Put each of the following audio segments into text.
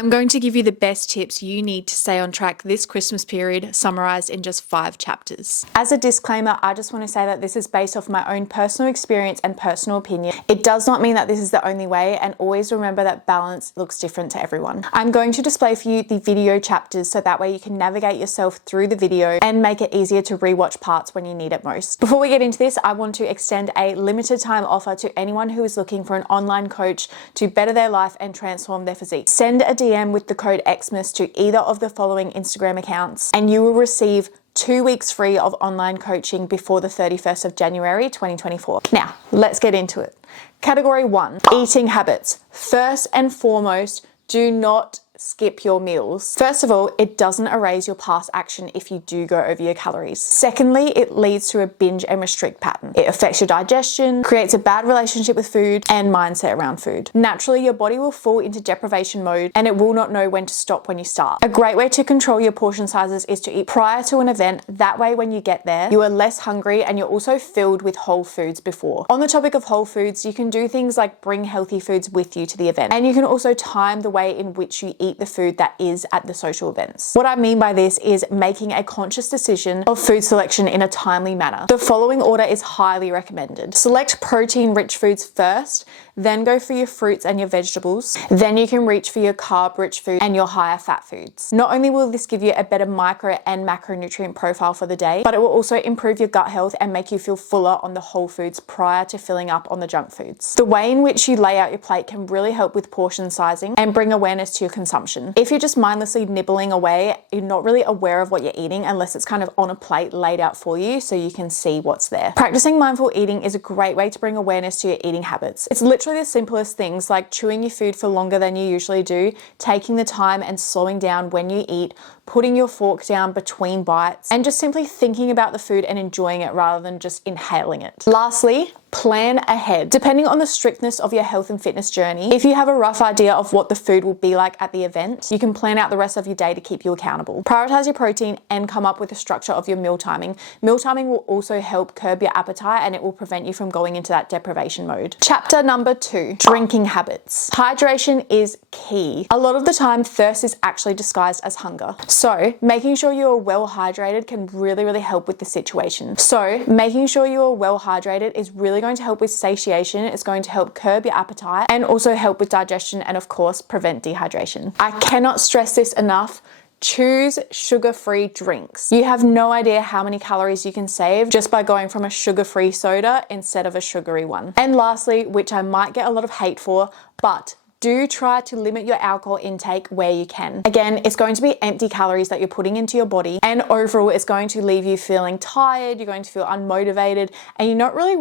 I'm going to give you the best tips you need to stay on track this Christmas period, summarized in just 5 chapters. As a disclaimer, I just want to say that this is based off my own personal experience and personal opinion. It does not mean that this is the only way, and always remember that balance looks different to everyone. I'm going to display for you the video chapters so that way you can navigate yourself through the video and make it easier to rewatch parts when you need it most. Before we get into this, I want to extend a limited time offer to anyone who is looking for an online coach to better their life and transform their physique. Send a DM with the code xmas to either of the following Instagram accounts and you will receive 2 weeks free of online coaching before the 31st of January 2024. Now, let's get into it. Category 1, eating habits. First and foremost, do not skip your meals. First of all, it doesn't erase your past action if you do go over your calories. Secondly, it leads to a binge and restrict pattern. It affects your digestion, creates a bad relationship with food, and mindset around food. Naturally, your body will fall into deprivation mode and it will not know when to stop when you start. A great way to control your portion sizes is to eat prior to an event. That way, when you get there, you are less hungry and you're also filled with whole foods before. On the topic of whole foods, you can do things like bring healthy foods with you to the event. And you can also time the way in which you eat the food that is at the social events. What I mean by this is making a conscious decision of food selection in a timely manner. The following order is highly recommended. Select protein-rich foods first, then go for your fruits and your vegetables. Then you can reach for your carb-rich food and your higher fat foods. Not only will this give you a better micro and macronutrient profile for the day, but it will also improve your gut health and make you feel fuller on the whole foods prior to filling up on the junk foods. The way in which you lay out your plate can really help with portion sizing and bring awareness to your consumption. If you're just mindlessly nibbling away, you're not really aware of what you're eating unless it's kind of on a plate laid out for you so you can see what's there. Practicing mindful eating is a great way to bring awareness to your eating habits. It's literally the simplest things like chewing your food for longer than you usually do, taking the time and slowing down when you eat, putting your fork down between bites, and just simply thinking about the food and enjoying it rather than just inhaling it. Lastly, plan ahead. Depending on the strictness of your health and fitness journey, if you have a rough idea of what the food will be like at the event, you can plan out the rest of your day to keep you accountable. Prioritize your protein and come up with a structure of your meal timing. Meal timing will also help curb your appetite and it will prevent you from going into that deprivation mode. Chapter number 2, drinking habits. Hydration is key. A lot of the time, thirst is actually disguised as hunger. So making sure you are well hydrated can really help with the situation. So making sure you are well hydrated is really going to help with satiation. It's going to help curb your appetite and also help with digestion and of course prevent dehydration. I cannot stress this enough. Choose sugar-free drinks. You have no idea how many calories you can save just by going from a sugar-free soda instead of a sugary one. And lastly, which I might get a lot of hate for, but do try to limit your alcohol intake where you can. Again, it's going to be empty calories that you're putting into your body, and overall it's going to leave you feeling tired, you're going to feel unmotivated, and you're not really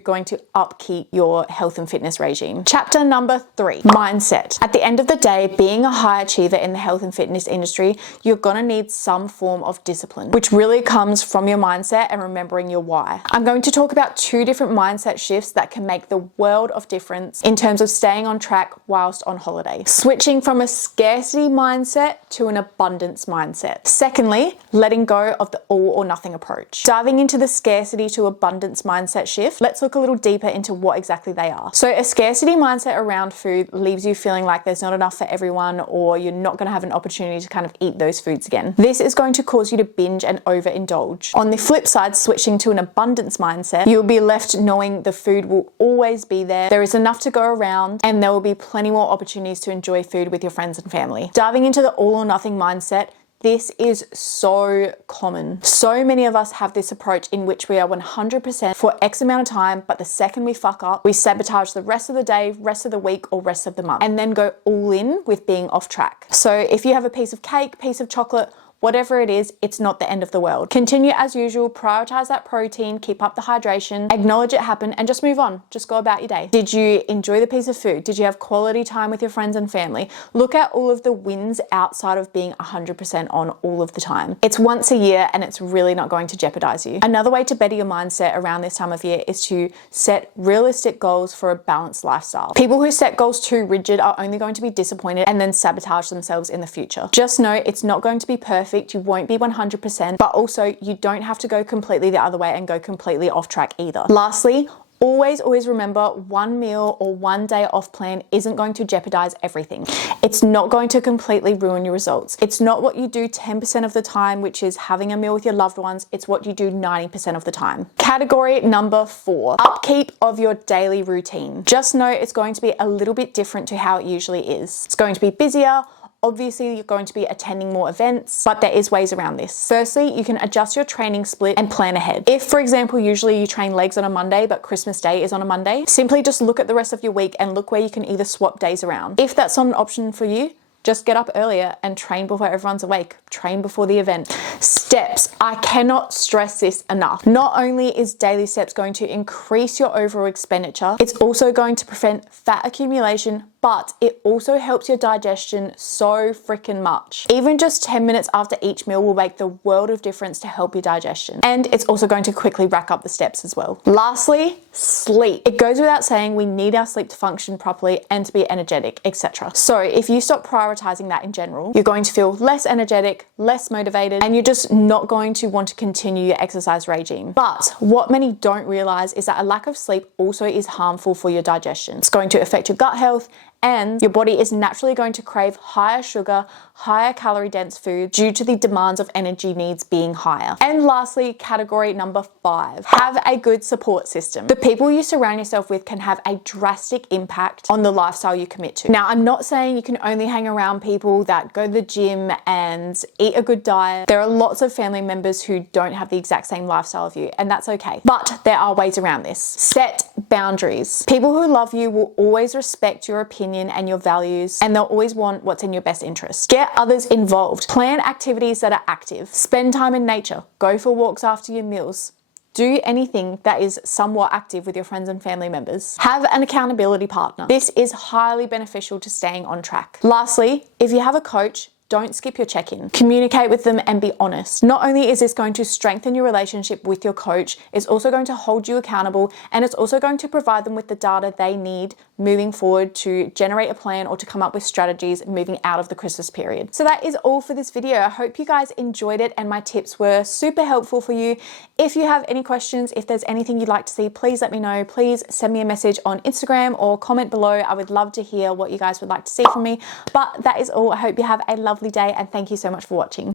going to upkeep your health and fitness regime. Chapter number 3, mindset. At the end of the day, being a high achiever in the health and fitness industry, you're gonna need some form of discipline, which really comes from your mindset and remembering your why. I'm going to talk about 2 different mindset shifts that can make the world of difference in terms of staying on track whilst on holiday. Switching from a scarcity mindset to an abundance mindset. Secondly, letting go of the all or nothing approach. Diving into the scarcity to abundance mindset shift, let's look a little deeper into what exactly they are. So a scarcity mindset around food leaves you feeling like there's not enough for everyone or you're not going to have an opportunity to kind of eat those foods again. This is going to cause you to binge and overindulge. On the flip side, switching to an abundance mindset, you'll be left knowing the food will always be there is enough to go around, and there will be plenty more opportunities to enjoy food with your friends and family. Diving into the all or nothing mindset, this is so common. So many of us have this approach in which we are 100% for X amount of time, but the second we fuck up, we sabotage the rest of the day, rest of the week, or rest of the month, and then go all in with being off track. So if you have a piece of cake, piece of chocolate, whatever it is, it's not the end of the world. Continue as usual, prioritize that protein, keep up the hydration, acknowledge it happened, and just move on. Just go about your day. Did you enjoy the piece of food? Did you have quality time with your friends and family? Look at all of the wins outside of being 100% on all of the time. It's once a year and it's really not going to jeopardize you. Another way to better your mindset around this time of year is to set realistic goals for a balanced lifestyle. People who set goals too rigid are only going to be disappointed and then sabotage themselves in the future. Just know it's not going to be perfect. You won't be 100%, but also you don't have to go completely the other way and go completely off track either. Lastly, Always remember, one meal or one day off plan isn't going to jeopardize everything. It's not going to completely ruin your results. It's not what you do 10% of the time, which is having a meal with your loved ones. It's what you do 90% of the time. Category number 4, upkeep of your daily routine. Just know it's going to be a little bit different to how it usually is. It's going to be busier. Obviously, you're going to be attending more events, but there is ways around this. Firstly, you can adjust your training split and plan ahead. If, for example, usually you train legs on a Monday, but Christmas Day is on a Monday, simply just look at the rest of your week and look where you can either swap days around. If that's not an option for you, just get up earlier and train before everyone's awake. Train before the event. Steps. I cannot stress this enough. Not only is daily steps going to increase your overall expenditure, it's also going to prevent fat accumulation, but it also helps your digestion so freaking much. Even just 10 minutes after each meal will make the world of difference to help your digestion. And it's also going to quickly rack up the steps as well. Lastly, sleep. It goes without saying we need our sleep to function properly and to be energetic, etc. So if you stop prioritizing that in general, you're going to feel less energetic, less motivated, and you're just not going to want to continue your exercise regime. But what many don't realize is that a lack of sleep also is harmful for your digestion. It's going to affect your gut health, and your body is naturally going to crave higher sugar, higher calorie dense food due to the demands of energy needs being higher. And lastly, category number 5, have a good support system. The people you surround yourself with can have a drastic impact on the lifestyle you commit to. Now, I'm not saying you can only hang around people that go to the gym and eat a good diet. There are lots of family members who don't have the exact same lifestyle of you, and that's okay. But there are ways around this. Set boundaries. People who love you will always respect your opinion and your values, and they'll always want what's in your best interest. Get others involved. Plan activities that are active. Spend time in nature. Go for walks after your meals. Do anything that is somewhat active with your friends and family members. Have an accountability partner. This is highly beneficial to staying on track. Lastly, if you have a coach, don't skip your check-in. Communicate with them and be honest. Not only is this going to strengthen your relationship with your coach, it's also going to hold you accountable, and it's also going to provide them with the data they need moving forward to generate a plan or to come up with strategies moving out of the Christmas period. So that is all for this video. I hope you guys enjoyed it and my tips were super helpful for you. If you have any questions, if there's anything you'd like to see, please let me know. Please send me a message on Instagram or comment below. I would love to hear what you guys would like to see from me. But that is all. I hope you have a lovely day, and thank you so much for watching.